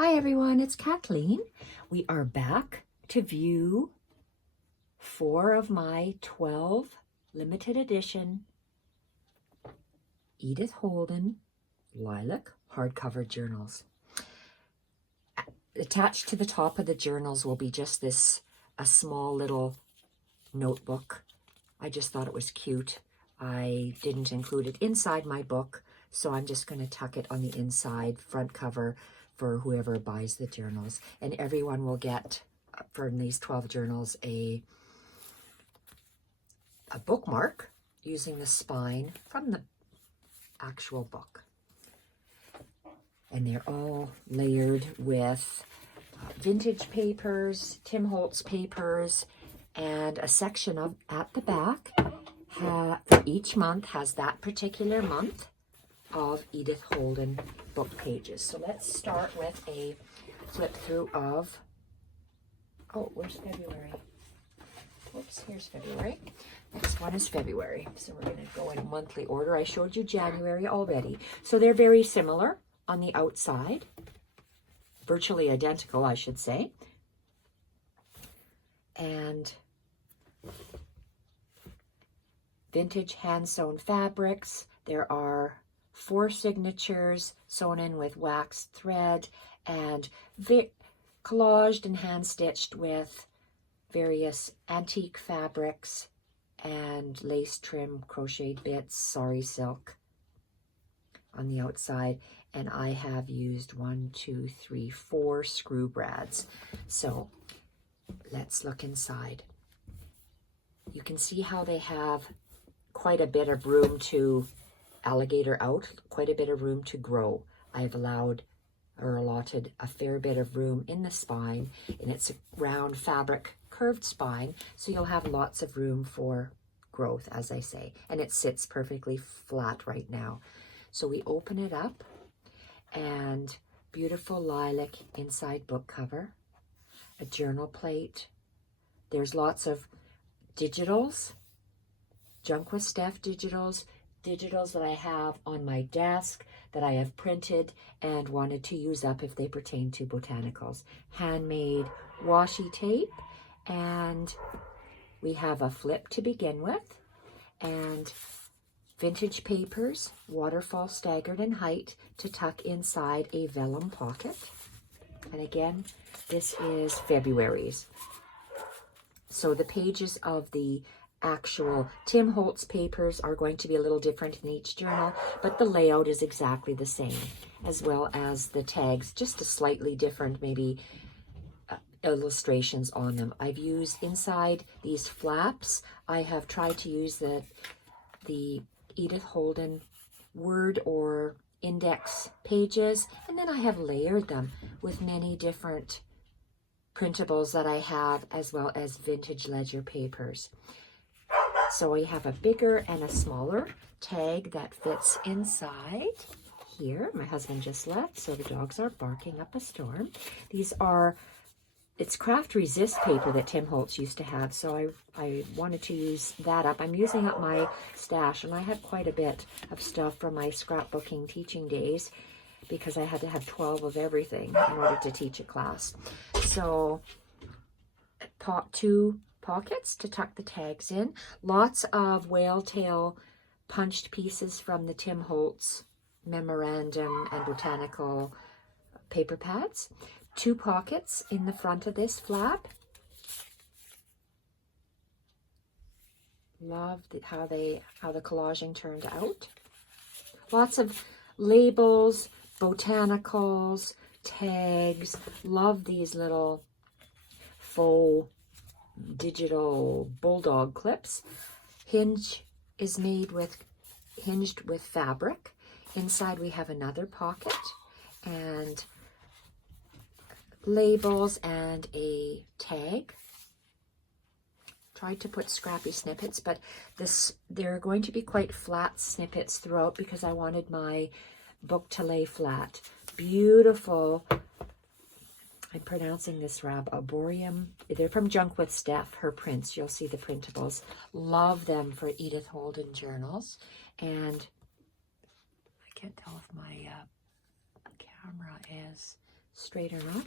Hi everyone, it's Kathleen. We are back to view 4 of my 12 limited edition Edith Holden Lilac hardcover journals. Attached to the top of the journals will be just a small little notebook. I just thought it was cute. I didn't include it inside my book, so I'm just going to tuck it on the inside front cover for whoever buys the journals. And everyone will get, from these 12 journals, a bookmark using the spine from the actual book. And they're all layered with vintage papers, Tim Holtz papers, and a section at the back for each month has that particular month of Edith Holden book pages. So let's start with a flip through of, oh, where's February? Whoops, here's February. Next one is February. So we're going to go in monthly order. I showed you January already. So they're very similar on the outside. Virtually identical, I should say. And vintage hand-sewn fabrics. There are 4 signatures sewn in with waxed thread and collaged and hand-stitched with various antique fabrics and lace trim crocheted bits, sari silk on the outside. And I have used 4 screw brads. So let's look inside. You can see how they have quite a bit of room to alligator out, quite a bit of room to grow. I've allotted a fair bit of room in the spine, and it's a round fabric curved spine, so you'll have lots of room for growth, as I say, and it sits perfectly flat right now. So we open it up, and beautiful lilac inside book cover, a journal plate. There's lots of digitals, Junk With Steph digitals that I have on my desk that I have printed and wanted to use up if they pertain to botanicals. Handmade washi tape, and we have a flip to begin with, and vintage papers, waterfall staggered in height to tuck inside a vellum pocket. And again, this is February's. So the pages of the actual Tim Holtz papers are going to be a little different in each journal, but the layout is exactly the same, as well as the tags, just a slightly different maybe illustrations on them. I've used inside these flaps, I have tried to use the Edith Holden word or index pages, and then I have layered them with many different printables that I have, as well as vintage ledger papers. So we have a bigger and a smaller tag that fits inside here. My husband just left, so the dogs are barking up a storm. It's craft resist paper that Tim Holtz used to have, so I wanted to use that up. I'm using up my stash, and I have quite a bit of stuff from my scrapbooking teaching days because I had to have 12 of everything in order to teach a class. So 2 pockets to tuck the tags in. Lots of whale tail punched pieces from the Tim Holtz memorandum and botanical paper pads. 2 pockets in the front of this flap. Love how the collaging turned out. Lots of labels, botanicals, tags. Love these little faux digital bulldog clips. Hinge is hinged with fabric. Inside we have another pocket and labels and a tag. Tried to put scrappy snippets, but they're going to be quite flat snippets throughout because I wanted my book to lay flat. Beautiful, I'm pronouncing this Arboretum. They're from Junk With Steph, her prints. You'll see the printables. Love them for Edith Holden journals. And I can't tell if my camera is straight or not.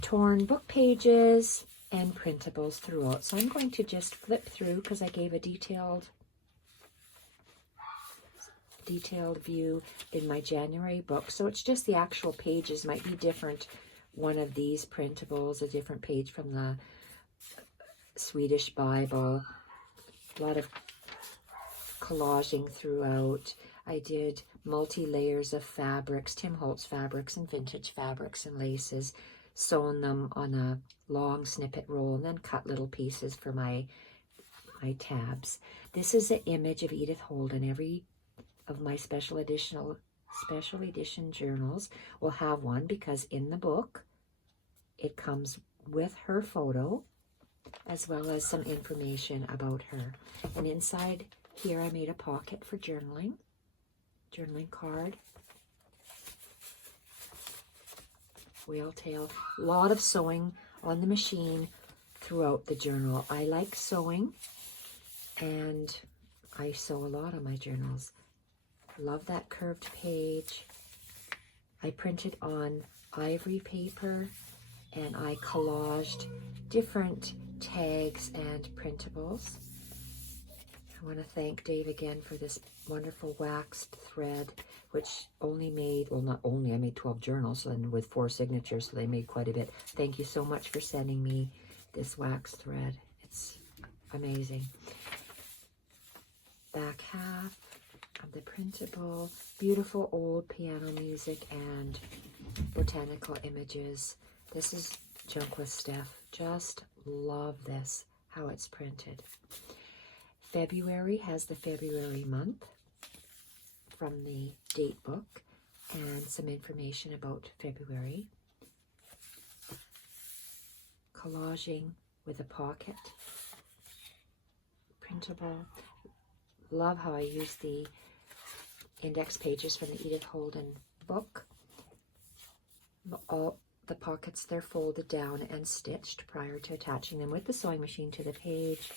Torn book pages and printables throughout. So I'm going to just flip through because I gave a detailed view in my January book. So it's just the actual pages might be different. One of these printables, a different page from the Swedish Bible. A lot of collaging throughout. I did multi-layers of fabrics, Tim Holtz fabrics and vintage fabrics and laces, sewn them on a long snippet roll and then cut little pieces for my tabs. This is an image of Edith Holden. Every of my special edition journals will have one because in the book it comes with her photo as well as some information about her. And inside here I made a pocket for journaling card, whale tail, a lot of sewing on the machine throughout the journal. I like sewing and I sew a lot on my journals. Love that curved page. I printed on ivory paper and I collaged different tags and printables. I want to thank Dave again for this wonderful waxed thread, which only made, well, not only, I made 12 journals and with 4 signatures, so they made quite a bit. Thank you so much for sending me this wax thread. It's amazing. Back half of the printable, beautiful old piano music and botanical images. This is Junk with Steph. Just love this, how it's printed. February has the February month from the date book and some information about February. Collaging with a pocket. Printable. Love how I use the index pages from the Edith Holden book. All the pockets, they're folded down and stitched prior to attaching them with the sewing machine to the page.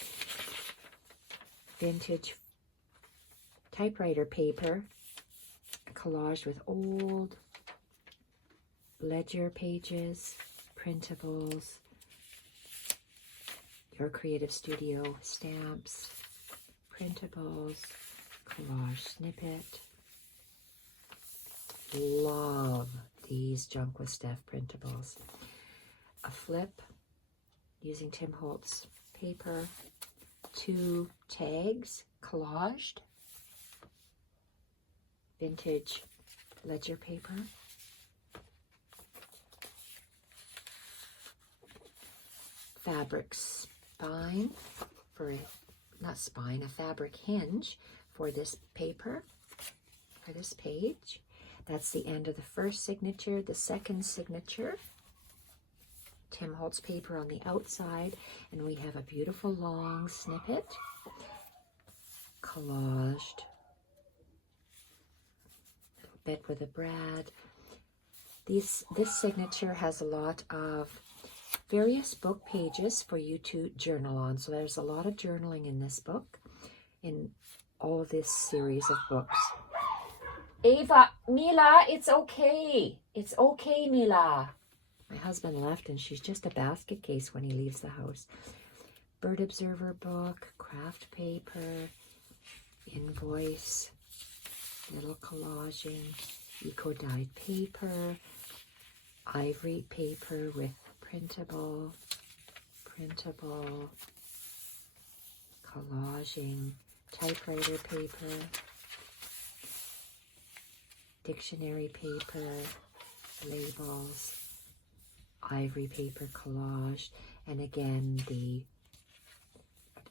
Vintage typewriter paper, collaged with old ledger pages, printables, your Creative Studio stamps, printables, collage snippet. Love these Junk with Steph printables. A flip using Tim Holtz paper, 2 tags collaged, vintage ledger paper, fabric spine for, not spine, a fabric hinge for this paper, for this page. That's the end of the first signature. The second signature, Tim Holtz paper on the outside, and we have a beautiful long snippet, collaged, bit with a brad. This signature has a lot of various book pages for you to journal on. So there's a lot of journaling in this book, in all of this series of books. Ava, Mila, it's okay. It's okay, Mila. My husband left and she's just a basket case when he leaves the house. Bird Observer book, craft paper, invoice, little collaging, eco-dyed paper, ivory paper with printable, collaging, typewriter paper, dictionary paper, labels, ivory paper collage, and again the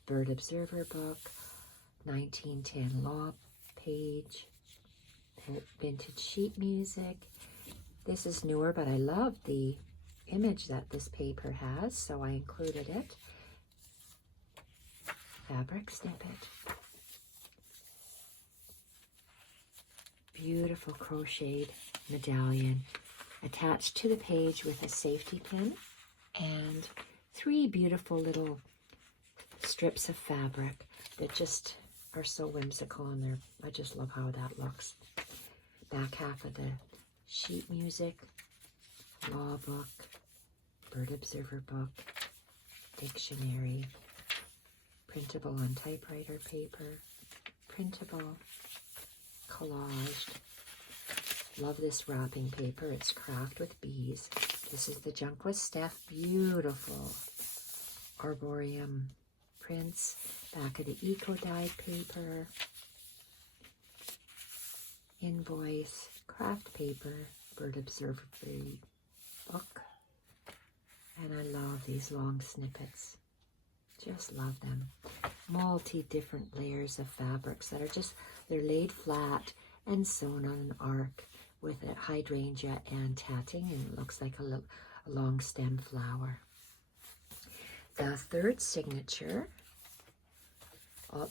Bird Observer book, 1910 law page, vintage sheet music. This is newer, but I love the image that this paper has, so I included it. Fabric snippet. Beautiful crocheted medallion attached to the page with a safety pin and 3 beautiful little strips of fabric that just are so whimsical, and I just love how that looks. Back half of the sheet music, law book, bird observer book, dictionary, printable on typewriter paper, printable, collaged. Love this wrapping paper. It's craft with bees. This is the Junk With Steph. Beautiful Arboretum prints. Back of the eco dyed paper. Invoice, craft paper, bird observatory book. And I love these long snippets. Just love them. Multi-different layers of fabrics that are just, they're laid flat and sewn on an arc with a hydrangea and tatting, and it looks like a long stem flower. The third signature,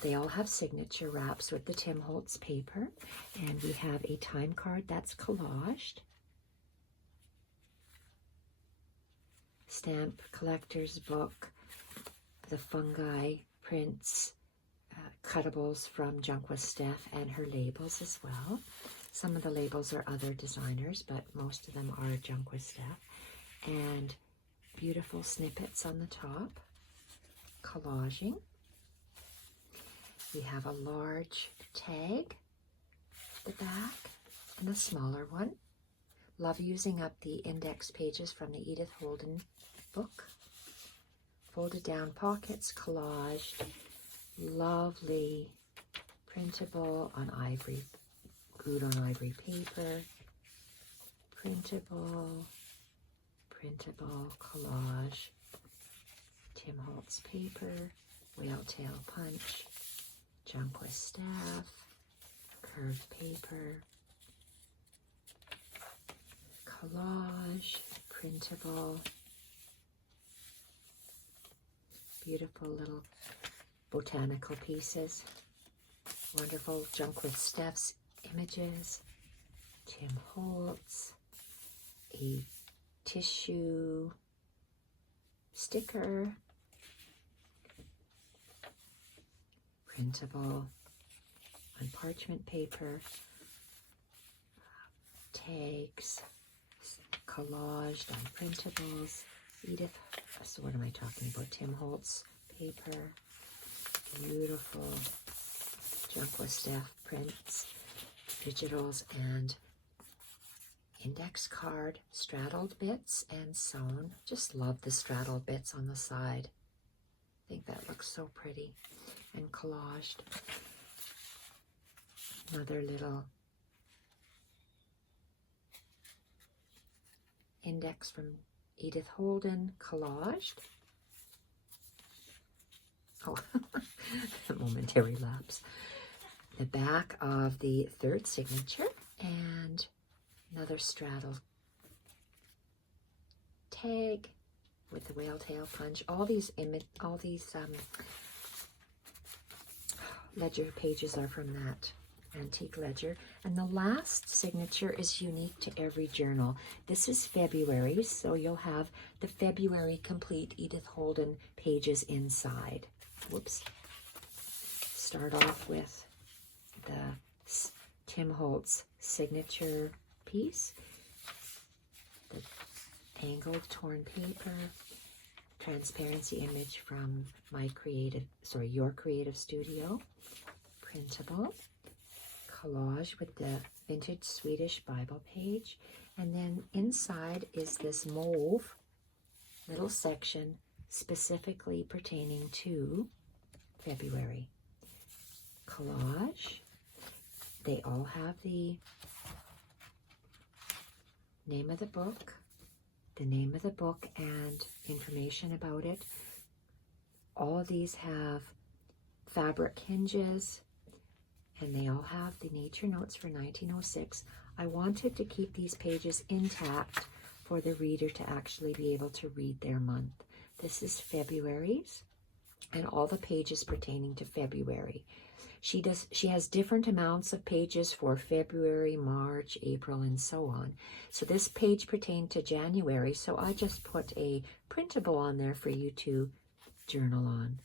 they all have signature wraps with the Tim Holtz paper, and we have a time card that's collaged. Stamp collector's book, the fungi prints, cuttables from Junk With Steph, and her labels as well. Some of the labels are other designers, but most of them are Junk With Steph. And beautiful snippets on the top, collaging. We have a large tag at the back and a smaller one. Love using up the index pages from the Edith Holden book. Folded down pockets, collaged, lovely, printable on ivory, glued on ivory paper, printable, collage, Tim Holtz paper, whale tail punch, Junk With Steph, curved paper, collage, printable, beautiful little botanical pieces, wonderful Junk With Steph's images, Tim Holtz, a tissue sticker, printable on parchment paper, tags, collaged on printables, Edith, so what am I talking about? Tim Holtz paper, beautiful Junk With Steph prints, digitals, and index card, straddled bits and sewn. Just love the straddled bits on the side. I think that looks so pretty. And collaged. Another little index from Edith Holden, collaged. Oh, momentary lapse. The back of the third signature and another straddle tag with the whale tail punch. All these ledger pages are from that antique ledger. And the last signature is unique to every journal. This is February, so you'll have the February complete Edith Holden pages inside. Whoops. Start off with the Tim Holtz signature piece, the angled torn paper, transparency image from your creative studio, printable, collage with the vintage Swedish Bible page, and then inside is this mauve little section specifically pertaining to February. Collage. They all have the name of the book, and information about it. All of these have fabric hinges, and they all have the nature notes for 1906. I wanted to keep these pages intact for the reader to actually be able to read their month. This is February's, and all the pages pertaining to February. She has different amounts of pages for February, March, April, and so on. So this page pertained to January, so I just put a printable on there for you to journal on.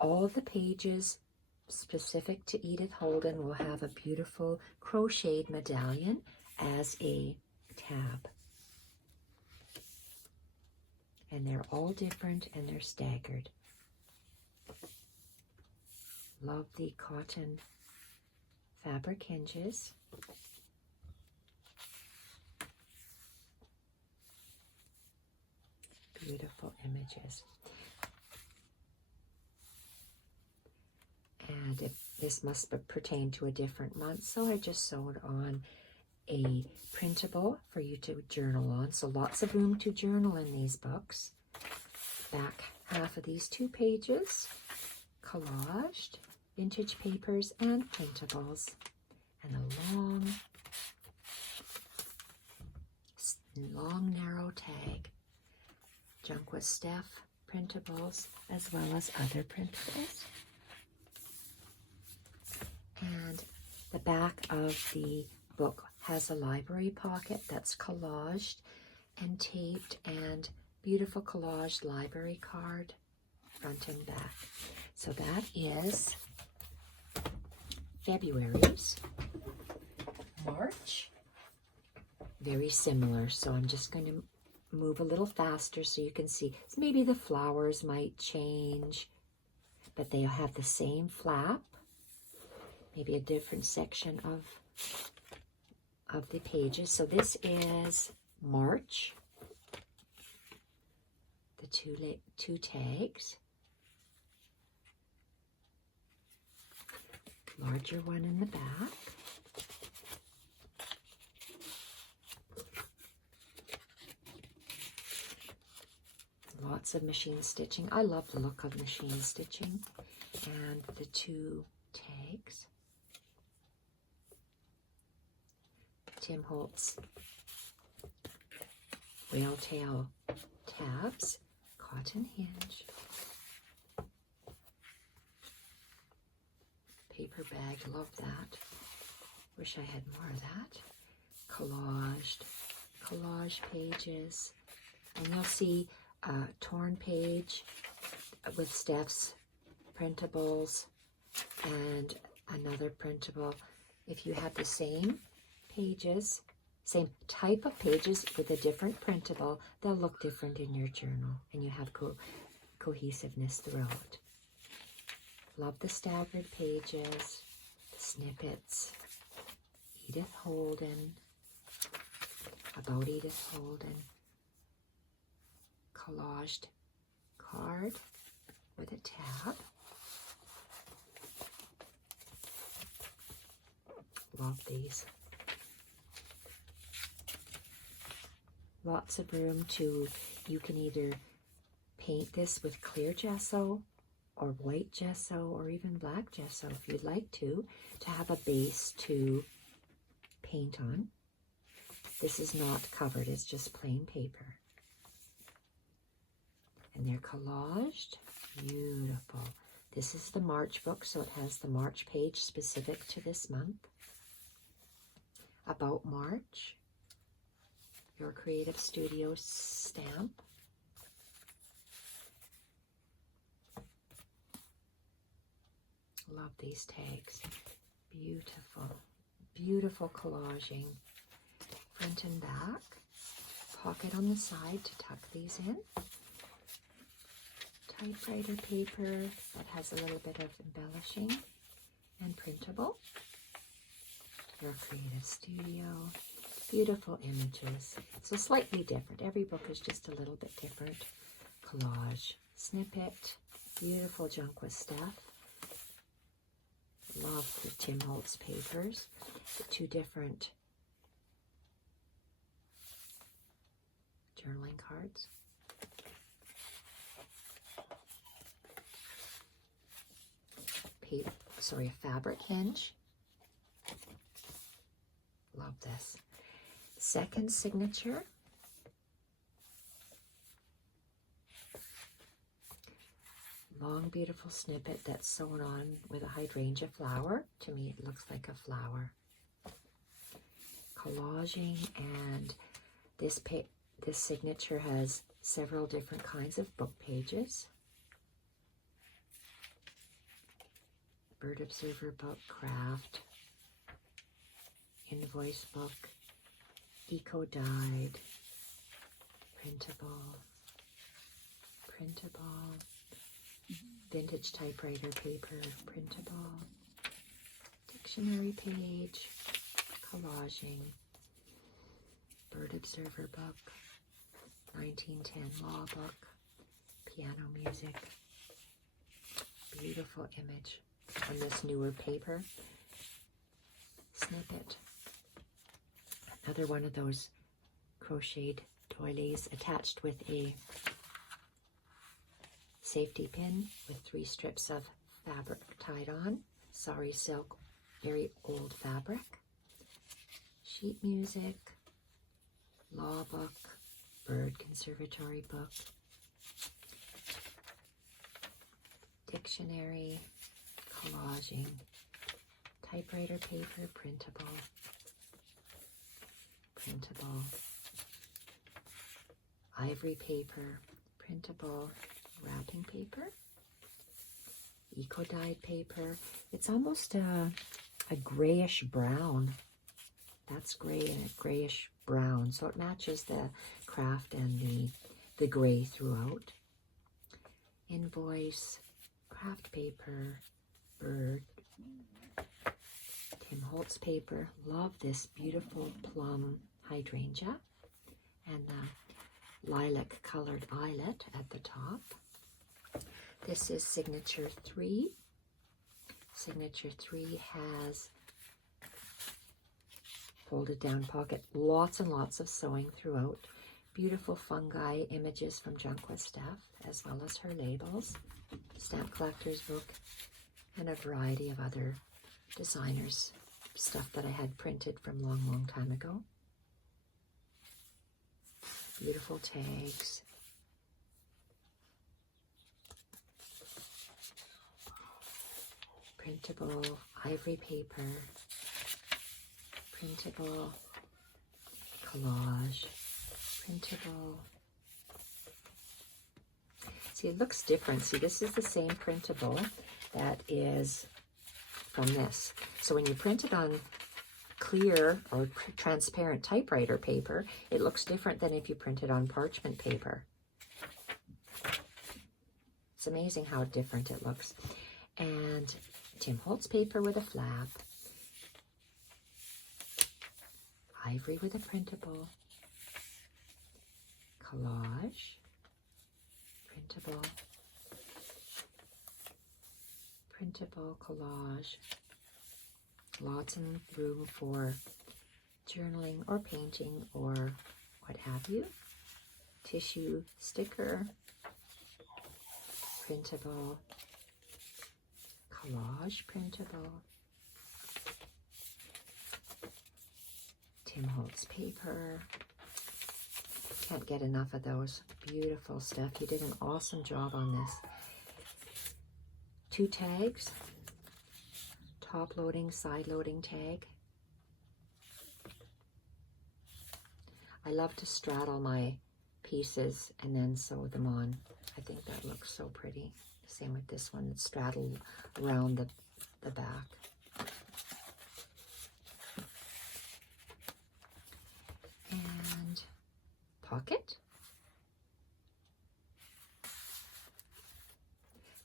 All of the pages specific to Edith Holden will have a beautiful crocheted medallion as a tab. And they're all different and they're staggered. Love the cotton fabric hinges. Beautiful images. And this must pertain to a different month, so I just sewed on a printable for you to journal on. So lots of room to journal in these books. Back half of these 2 pages, collaged, vintage papers and printables, and a long narrow tag. Junk With Steph printables as well as other printables. And the back of the book has a library pocket that's collaged and taped, and beautiful collaged library card front and back. So that is February's. March, very similar, so I'm just going to move a little faster so you can see. So maybe the flowers might change, but they have the same flap, maybe a different section of the pages. So this is March, the two tags, larger one in the back. Lots of machine stitching. I love the look of machine stitching. And the 2 tags. Tim Holtz whale tail tabs, cotton hinge, paper bag, love that. Wish I had more of that. Collage pages, and you'll see a torn page with Steph's printables and another printable. If you have the same pages, same type of pages with a different printable, they'll look different in your journal, and you have cohesiveness throughout. Love the staggered pages, the snippets. Edith Holden, about Edith Holden. Collaged card with a tab. Love these. Lots of room to, you can either paint this with clear gesso or white gesso or even black gesso if you'd like to have a base to paint on. This is not covered, it's just plain paper. And they're collaged. Beautiful. This is the March book, so it has the March page specific to this month. About March. Your Creative Studio stamp. Love these tags. Beautiful. Beautiful collaging. Front and back. Pocket on the side to tuck these in. Typewriter paper that has a little bit of embellishing and printable. Your Creative Studio. Beautiful images. So slightly different. Every book is just a little bit different. Collage. Snippet. Beautiful Junk With Steph. Love the Tim Holtz papers. The 2 different journaling cards. A fabric hinge. Love this. Second signature. Long, beautiful snippet that's sewn on with a hydrangea flower. To me, it looks like a flower. Collaging, and this signature has several different kinds of book pages. Bird Observer book, craft, invoice book, eco-dyed, printable, vintage typewriter paper, printable, dictionary page, collaging, bird observer book, 1910 law book, piano music, beautiful image on this newer paper, snippet, another one of those crocheted doilies attached with a safety pin with 3 strips of fabric tied on, sari silk, very old fabric, sheet music, law book, bird conservatory book, dictionary, collaging, typewriter paper, printable, ivory paper, printable, wrapping paper, eco-dyed paper. It's almost a grayish brown. That's gray and a grayish brown, so it matches the craft and the gray throughout. Invoice, craft paper, bird, Tim Holtz paper. Love this beautiful plum hydrangea and the lilac colored eyelet at the top. This is signature 3. Signature 3 has folded down pocket, lots and lots of sewing throughout, beautiful fungi images from Junk With Steph, as well as her labels, stamp collector's book, and a variety of other designers' stuff that I had printed from long time ago. Beautiful tags. Printable ivory paper, printable collage, printable. See, it looks different. See, this is the same printable that is from this. So when you print it on clear or transparent typewriter paper, it looks different than if you print it on parchment paper. It's amazing how different it looks. And Tim Holtz paper with a flap, ivory with a printable, collage, printable collage, lots of room for journaling or painting or what have you, tissue sticker, printable, collage printable, Tim Holtz paper. Can't get enough of those. Beautiful stuff. You did an awesome job on this. 2 tags, top loading, side loading tag. I love to straddle my pieces and then sew them on. I think that looks so pretty. Same with this one, it's straddled around the back. And pocket.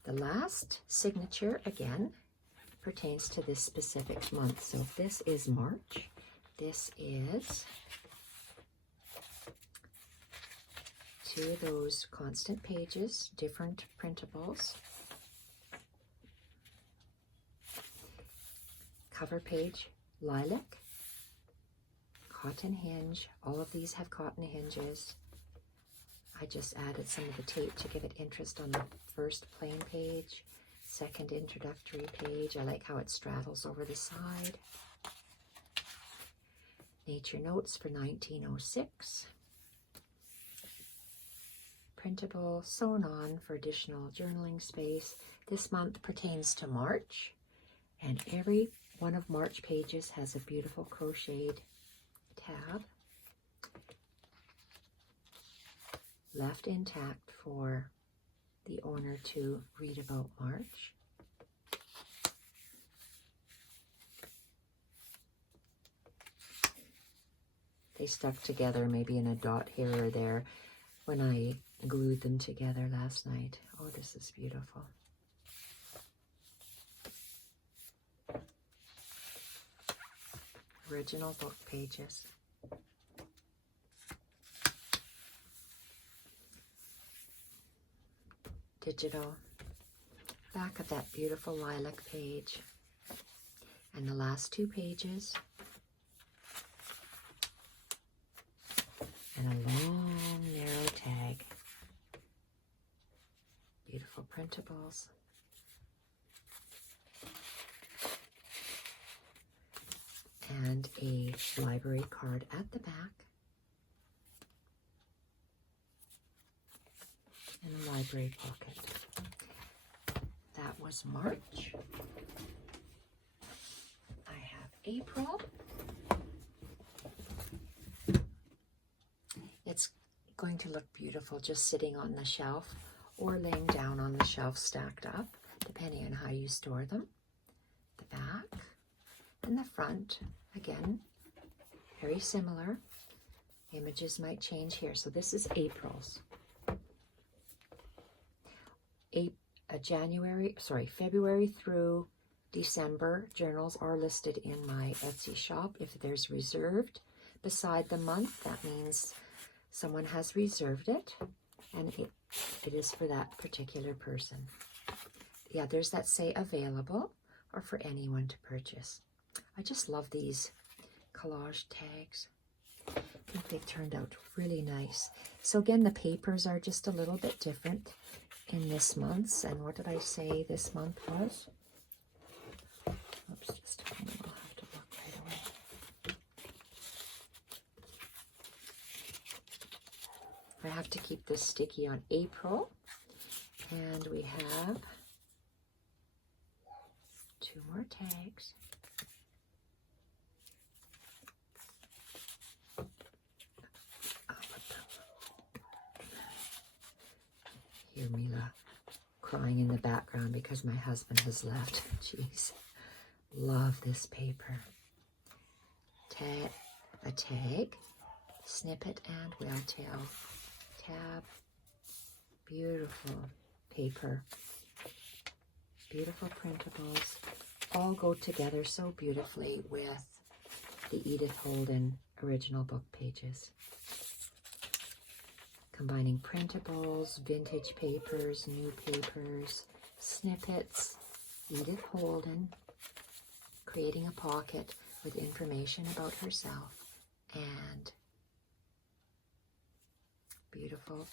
The last signature, again, pertains to this specific month. So this is March. This is 2 of those constant pages, different printables. Cover page, lilac, cotton hinge. All of these have cotton hinges. I just added some of the tape to give it interest on the first plain page, second introductory page. I like how it straddles over the side. Nature Notes for 1906. Printable, sewn on for additional journaling space. This month pertains to March, and every one of March pages has a beautiful crocheted tab left intact for the owner to read about March. They stuck together maybe in a dot here or there when I glued them together last night. Oh, this is beautiful. Original book pages. Digital. Back of that beautiful lilac page. And the last 2 pages. And a long, narrow tag. Beautiful printables. And a library card at the back. And a library pocket. That was March. I have April. It's going to look beautiful just sitting on the shelf or laying down on the shelf stacked up, depending on how you store them. The back and the front, again, very similar. Images might change here. So this is April's. February through December journals are listed in my Etsy shop. If there's reserved beside the month, that means someone has reserved it, and it is for that particular person. The others that say available are for anyone to purchase. I just love these collage tags. I think they've turned out really nice. So again, the papers are just a little bit different in this month's. And what did I say this month was? Oops, just a moment. I'll have to look right away. I have to keep this sticky on April. And we have 2 more tags. Hear Mila crying in the background because my husband has left. Jeez. Love this paper. A tag, snippet, and whale tail tab. Beautiful paper. Beautiful printables. All go together so beautifully with the Edith Holden original book pages. Combining printables, vintage papers, new papers, snippets, Edith Holden, creating a pocket with information about herself, and beautiful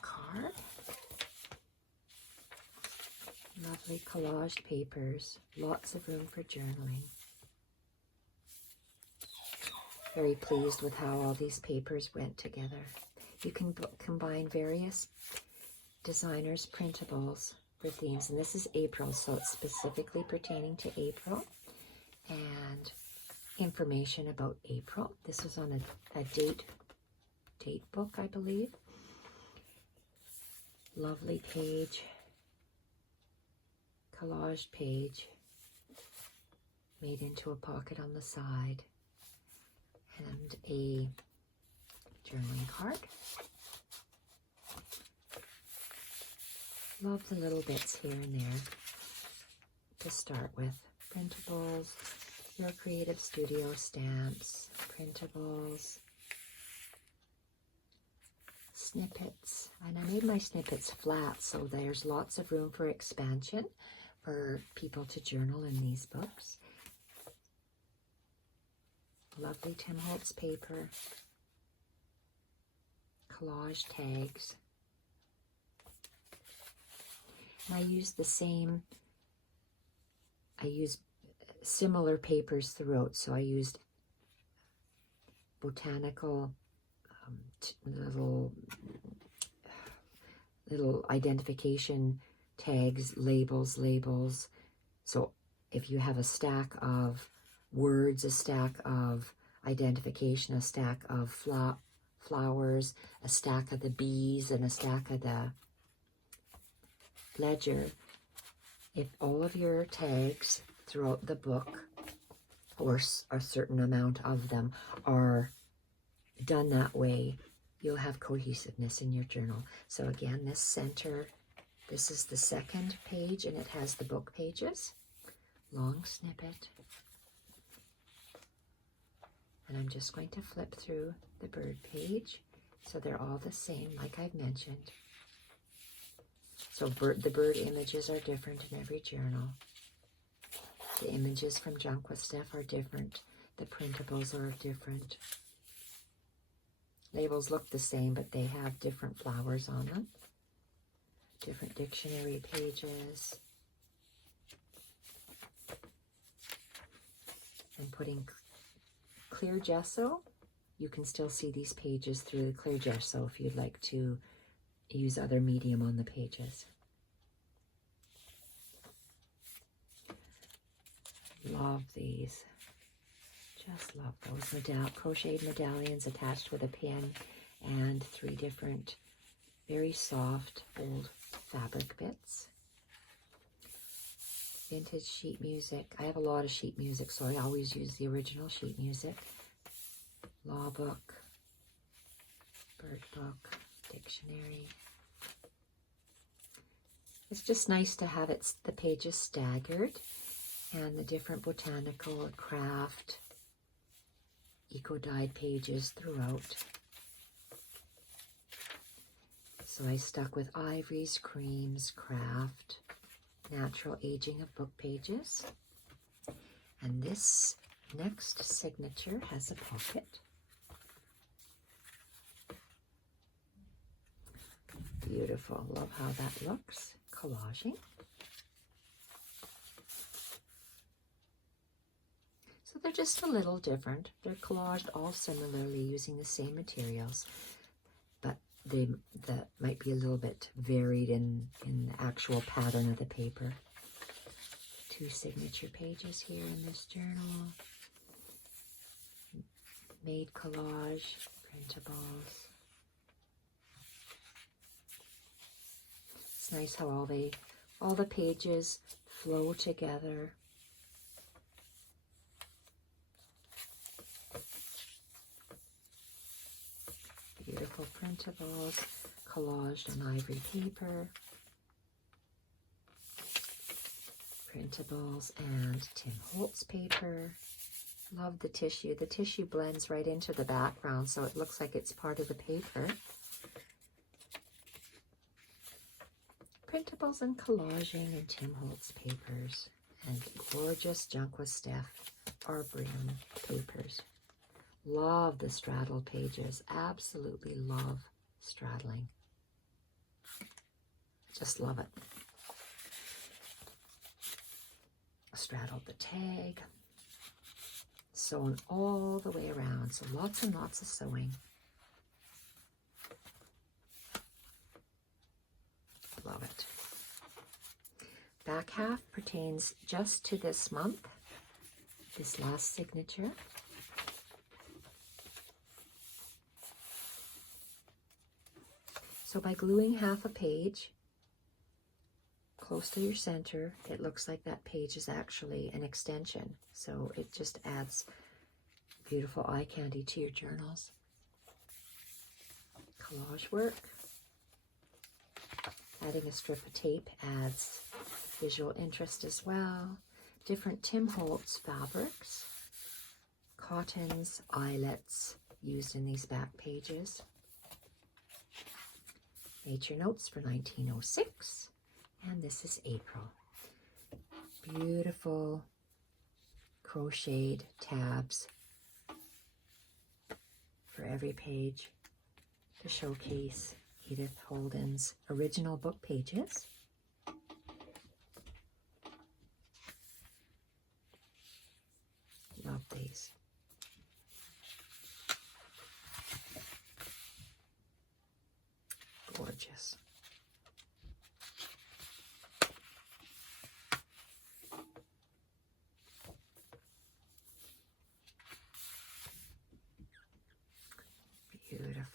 card. Lovely collaged papers, lots of room for journaling. Very pleased with how all these papers went together. You can combine various designers' printables for themes, and this is April, so it's specifically pertaining to April, and information about April. This is on a date book, I believe. Lovely page, collaged page, made into a pocket on the side. And a journaling card. Love the little bits here and there to start with. Printables, Your Creative Studio stamps, printables, snippets. And I made my snippets flat, so there's lots of room for expansion for people to journal in these books. Lovely Tim Holtz paper, collage tags. And I use similar papers throughout. So I used botanical little identification tags, labels. So if you have a stack of words, a stack of identification, a stack of flowers, a stack of the bees, and a stack of the ledger. If all of your tags throughout the book or a certain amount of them are done that way, you'll have cohesiveness in your journal. So again, this center, this is the second page, and it has the book pages. Long snippet. And I'm just going to flip through the bird page, so they're all the same, like I've mentioned. So the bird images are different in every journal. The images from Junk With Steph are different. The printables are different. Labels look the same, but they have different flowers on them. Different dictionary pages. And putting clear gesso, you can still see these pages through the clear gesso if you'd like to use other medium on the pages. Love these. Just love those crocheted medallions attached with a pin and 3 different very soft old fabric bits. Vintage sheet music. I have a lot of sheet music, so I always use the original sheet music. Law book, bird book, dictionary. It's just nice to have the pages staggered, and the different botanical or craft, eco-dyed pages throughout. So I stuck with ivories, creams, craft, natural aging of book pages. And this next signature has a pocket. Beautiful. Love how that looks. Collaging. So they're just a little different. They're collaged all similarly using the same materials, but that might be a little bit varied in the actual pattern of the paper. 2 signature pages here in this journal. Made collage, printables. It's nice how all the pages flow together. Beautiful printables, collaged on ivory paper, printables and Tim Holtz paper. Love the tissue. The tissue blends right into the background, so it looks like it's part of the paper. Printables and collaging and Tim Holtz papers, and gorgeous Junk With Steph Arboretum papers. Love the straddle pages. Absolutely love straddling. Just love it. Straddled the tag. Sewn all the way around. So lots and lots of sewing. Love it. Back half pertains just to this month. This last signature. So by gluing half a page close to your center, it looks like that page is actually an extension. So it just adds beautiful eye candy to your journals. Collage work. Adding a strip of tape adds visual interest as well. Different Tim Holtz fabrics. Cottons, eyelets used in these back pages. Nature Notes for 1906, and this is April. Beautiful crocheted tabs for every page to showcase Edith Holden's original book pages. Love these. Gorgeous. Beautiful.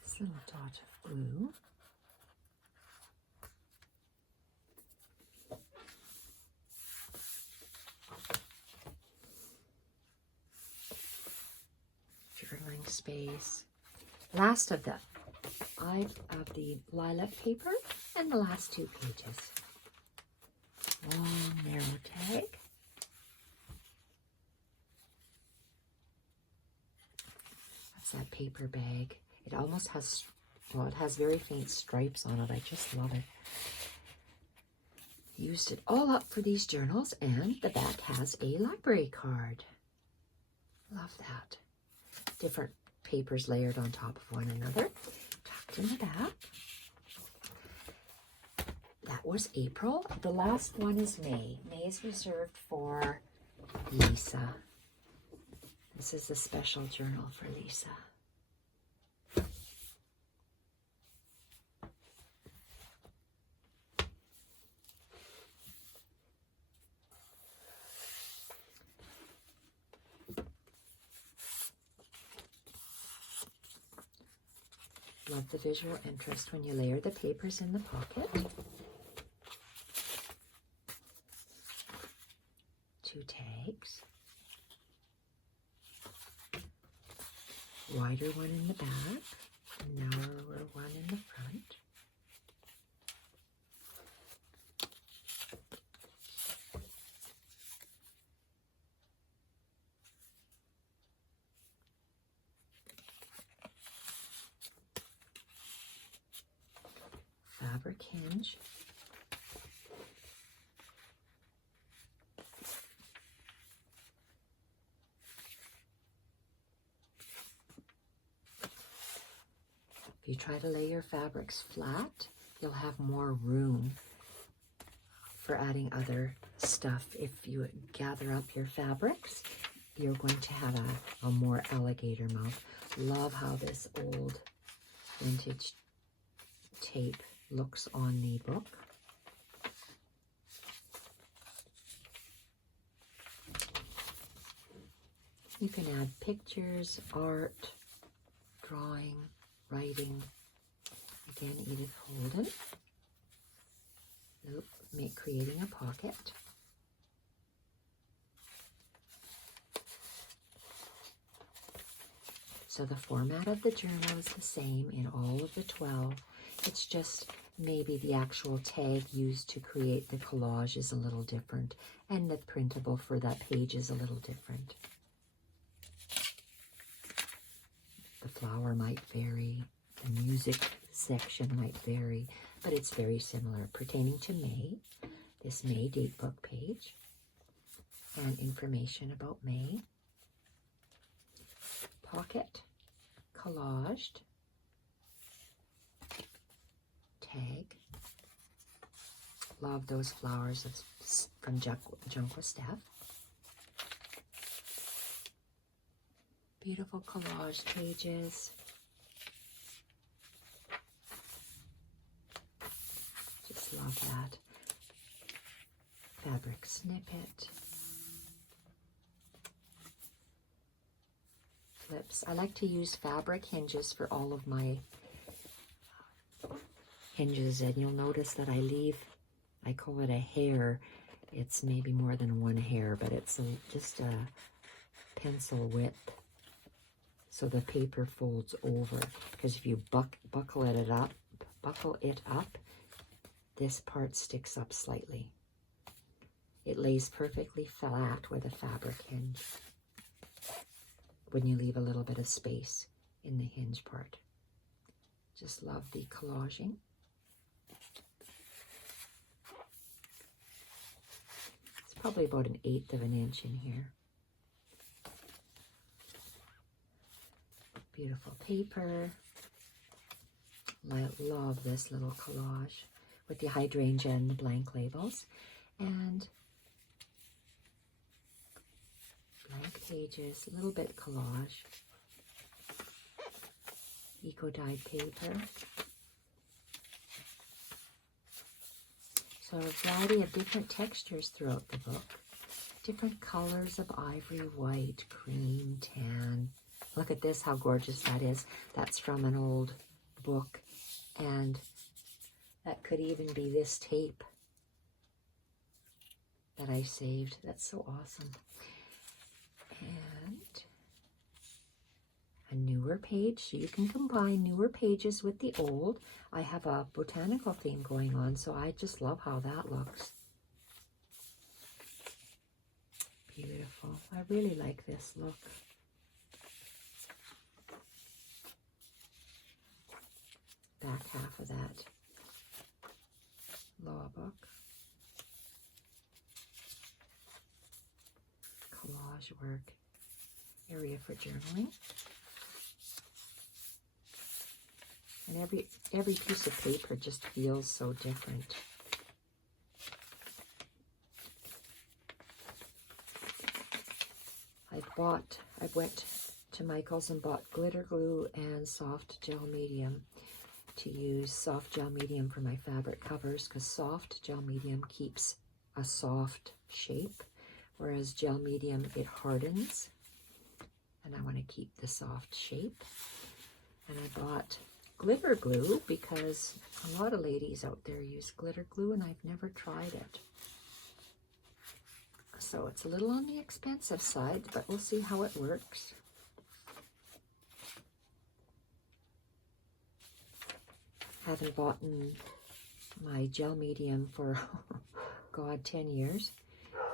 This little dot of blue. coloring space. Last of the lilac paper and the last 2 pages. Long narrow tag. That's that paper bag. It almost has, well, it has very faint stripes on it. I just love it. Used it all up for these journals, and the back has a library card. Love that. Different papers layered on top of one another. Tucked in the back. That was April. The last one is May. May is reserved for Lisa. This is a special journal for Lisa. Love the visual interest when you layer the papers in the pocket. 2 tags. Wider one in the back, narrower one in the front. Fabric hinge. If you try to lay your fabrics flat, you'll have more room for adding other stuff. If you gather up your fabrics, you're going to have a more alligator mouth. Love how this old vintage tape looks on the book. You can add pictures, art, drawing, writing. Again, Edith Holden. Creating a pocket. So the format of the journal is the same in all of the 12. It's just maybe the actual tag used to create the collage is a little different, and the printable for that page is a little different. The flower might vary, the music section might vary, but it's very similar. Pertaining to May, this May datebook page, and information about May. Pocket, collaged, tag. Love those flowers from Junk With Steph. Beautiful collage pages. Just love that. Fabric snippet. Flips. I like to use fabric hinges for all of my hinges, and you'll notice that I call it a hair. It's maybe more than one hair, but it's just a pencil width. So the paper folds over, because if you buckle it up, this part sticks up slightly. It lays perfectly flat with a fabric hinge when you leave a little bit of space in the hinge part. Just love the collaging. It's probably about 1/8 of an inch in here. Beautiful paper. I love this little collage with the hydrangea and the blank labels. And blank pages, a little bit collage. Eco-dyed paper. So a variety of different textures throughout the book. Different colors of ivory, white, cream, tan. Look at this, how gorgeous that is. That's from an old book. And that could even be this tape that I saved. That's so awesome. And a newer page, so you can combine newer pages with the old. I have a botanical theme going on, so I just love how that looks. Beautiful. I really like this look. Back half of that law book. Collage work. Area for journaling. And every piece of paper just feels so different. I went to Michael's and bought glitter glue and soft gel medium to use soft gel medium for my fabric covers, because soft gel medium keeps a soft shape, whereas gel medium, it hardens. And I want to keep the soft shape. And I bought glitter glue because a lot of ladies out there use glitter glue and I've never tried it. So it's a little on the expensive side, but we'll see how it works. Haven't bought my gel medium for, God, 10 years.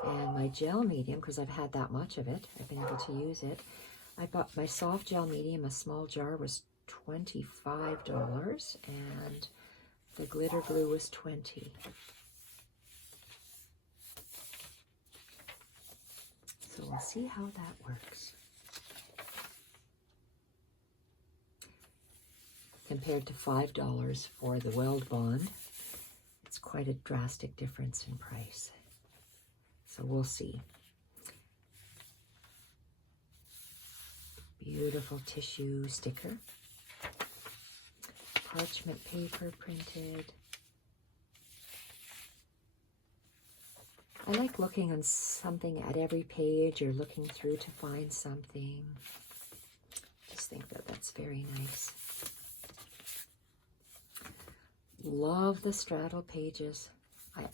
And my gel medium, because I've had that much of it, I've been able to use it. I bought my soft gel medium, a small jar was $25, and the glitter glue was $20. So we'll see how that works. Compared to $5 for the Weld Bond, it's quite a drastic difference in price. So we'll see. Beautiful tissue sticker. Parchment paper printed. I like looking on something at every page or looking through to find something. Just think that that's very nice. Love the straddle pages. I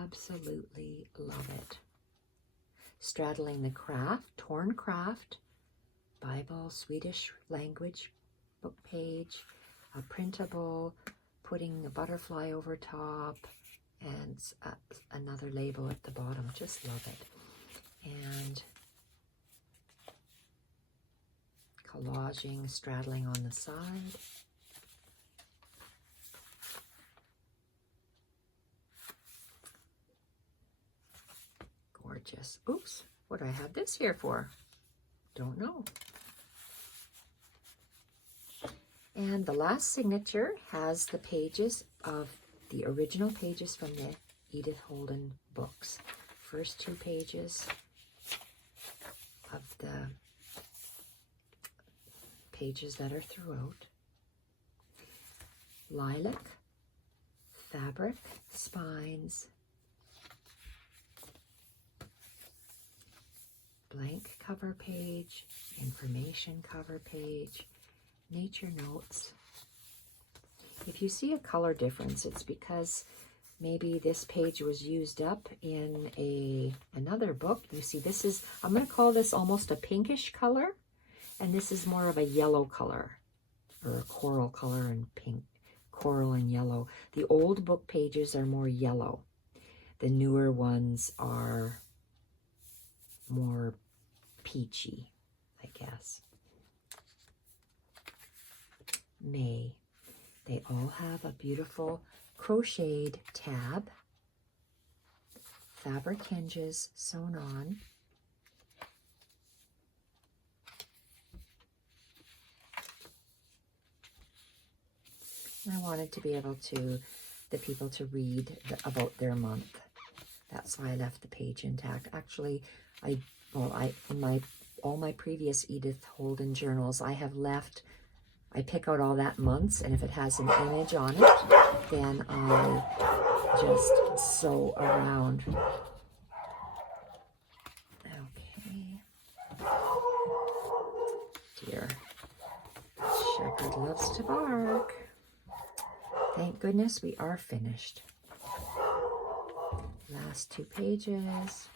absolutely love it. Straddling the craft, torn craft, Bible, Swedish language book page, a printable, putting a butterfly over top, and another label at the bottom. Just love it. And collaging, straddling on the side. Gorgeous. Oops, what do I have this here for? Don't know. And the last signature has the pages of the original pages from the Edith Holden books. First two pages of the pages that are throughout. Lilac, fabric, spines, blank cover page, information cover page, nature notes. If you see a color difference, it's because maybe this page was used up in another book. You see, this is, I'm going to call this almost a pinkish color, and this is more of a yellow color, or a coral color and pink, coral and yellow. The old book pages are more yellow. The newer ones are more peachy, I guess. May. They all have a beautiful crocheted tab, fabric hinges sewn on. I wanted to be able to, the people to read about their month. That's why I left the page intact. Actually, in all my previous Edith Holden journals, I have left, I pick out all that months, and if it has an image on it, then I just sew around. Okay. Dear shepherd loves to bark. Thank goodness we are finished. Last two pages.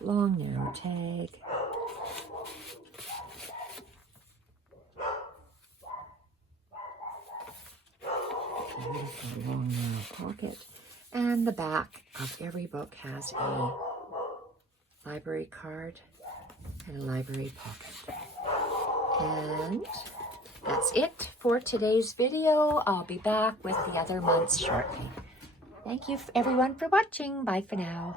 Long narrow tag. beautiful long narrow pocket. And the back of every book has a library card and a library pocket. And that's it for today's video. I'll be back with the other months shortly. Thank you everyone for watching. Bye for now.